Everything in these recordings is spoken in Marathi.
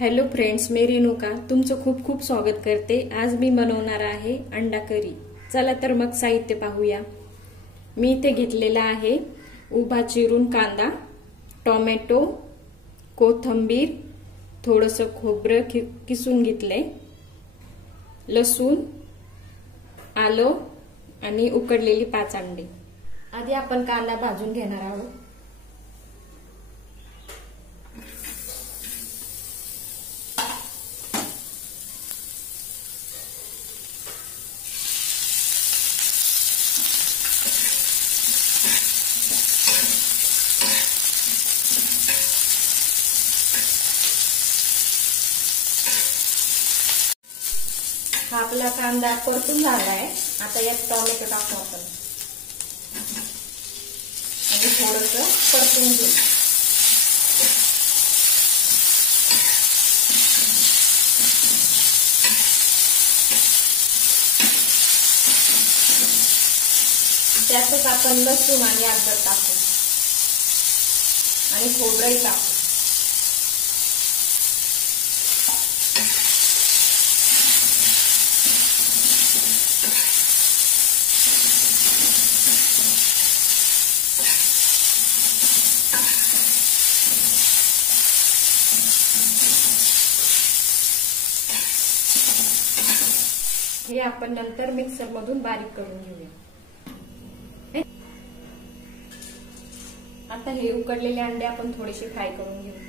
हॅलो फ्रेंड्स, मी रेणुका तुमचं खूप खूप स्वागत करते। आज मी बनवणार आहे अंडा करी। चला तर मग साहित्य पाहूया। मी इथे घेतलेला आहे उभा चिरून कांदा, टोमॅटो, कोथिंबीर, थोडंसं खोबरं किसून घेतले, लसूण, आलं आणि उकडलेली 5 अंडे। आधी आपण कांदा भाजून घेणार आहोत। हा आपला कांदा परतून झालाय। आता यात टोमॅटो टाकू आपण आणि थोडंसं परतून घेऊ। त्यातच आपण लसूण आणि अद्रक टाकू आणि खोबरंही टाकू। हे आपण नंतर मिक्सर मधून बारीक करून घेऊया। आता हे उकडलेले अंडे आपण थोडेसे फ्राय करून घेऊ।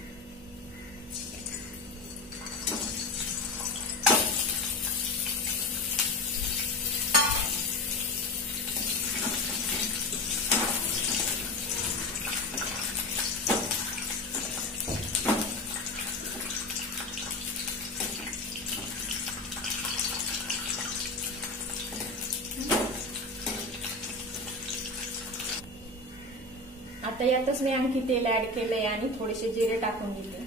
आता यातच मी आणखी तेल ऍड केलंय आणि थोडेसे जिरे टाकून घेते।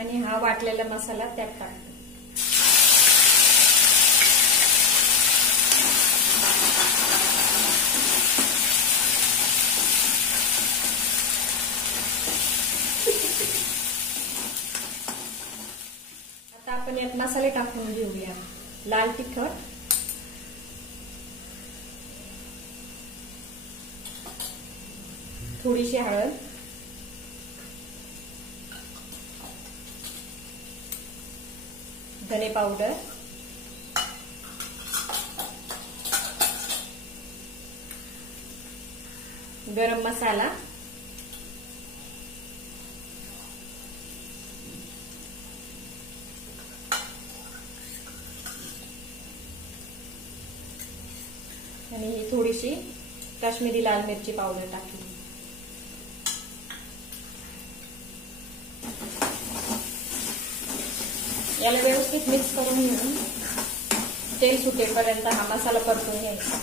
आणि हा वाटलेला मसाला त्यात टाकते। आता आपण यात मसाले टाकून घेऊया। लाल तिखट, थोडीशी हळद, धने पावडर, गरम मसाला, आणि ही थोडीशी काश्मीरी लाल मिरची पावडर टाकली। याला व्यवस्थित मिक्स करून घेऊन तेल सुटेपर्यंत हा मसाला परतून घ्यायचा।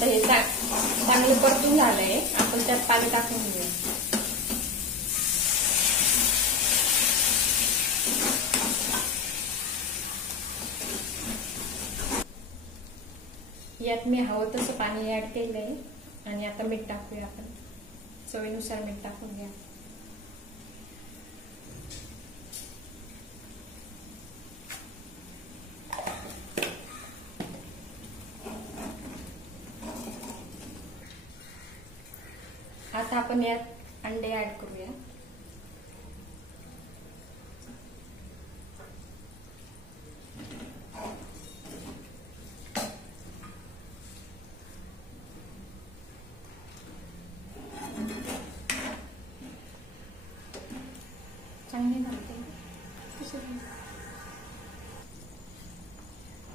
तर हे चांगलं परतून झालंय। आपण त्यात पाणी टाकून घेऊया। यात मी हवं तसं पाणी ऍड केलंय आणि आता मीठ टाकूया आपण। चवीनुसार मीठ टाकून घ्या। आता आपण यात अंडे ऍड करूया।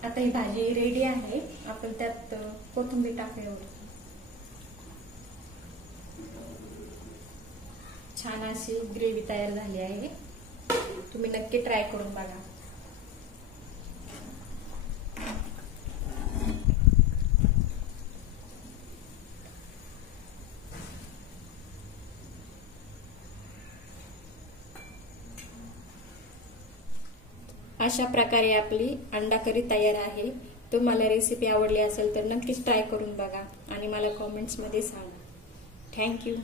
आता ही भाजी रेडी आहे। आपण त्यात कोथिंबीर टाकूया। छान अशी ग्रेव्ही तयार झाली आहे। तुम्ही नक्की ट्राय करून बघा। अशा प्रकारे आपली अंडा करी तयार आहे। तुम्हाला रेसिपी आवडली असेल तर नक्कीच ट्राय करून बघा आणि मला कमेंट्स मध्ये सांगा। थँक्यू।